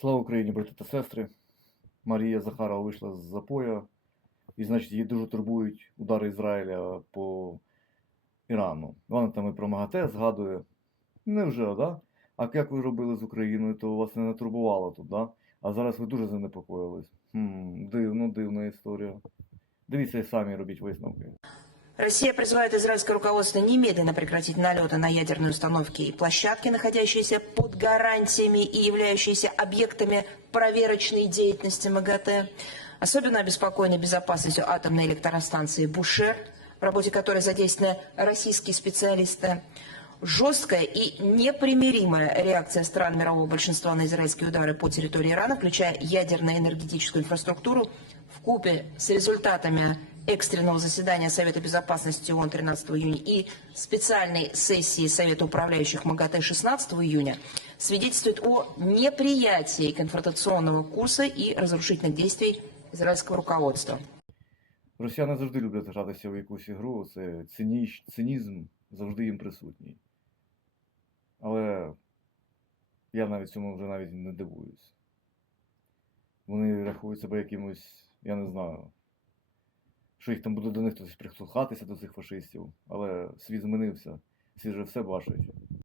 Слава Україні, брати та сестри. Марія Захарова вийшла з запоя, і, значить, її дуже турбують удари Ізраїля по Ірану. Вона там і про МАГАТЕ згадує. Невже, да? А як ви робили з Україною, то вас не натурбувало тут, да? А зараз ви дуже занепокоїлись. Хм, дивно, дивна історія. Дивіться і самі робіть висновки. Россия призывает израильское руководство немедленно прекратить налеты на ядерные установки и площадки, находящиеся под гарантиями и являющиеся объектами проверочной деятельности МАГАТЭ. Особенно обеспокоены безопасностью атомной электростанции «Бушер», в работе которой задействованы российские специалисты. Жесткая и непримиримая реакция стран мирового большинства на израильские удары по территории Ирана, включая ядерно-энергетическую инфраструктуру, в купе с результатами экстренного заседания Совета Безопасности ООН 13 июня и специальной сессии Совета управляющих МАГАТЭ 16 июня свидетельствует о неприятии конфронтационного курса и разрушительных действий израильского руководства. Росіяни завжди люблять гратися в якусь ігру, це циніш, цинізм завжди їм присутній. Але я навіть цьому вже навіть не дивуюсь. Вони рахують себе якимось, я не знаю, що їх там буде до них хтось прислухатися до цих фашистів, але світ змінився, світ вже все бачить.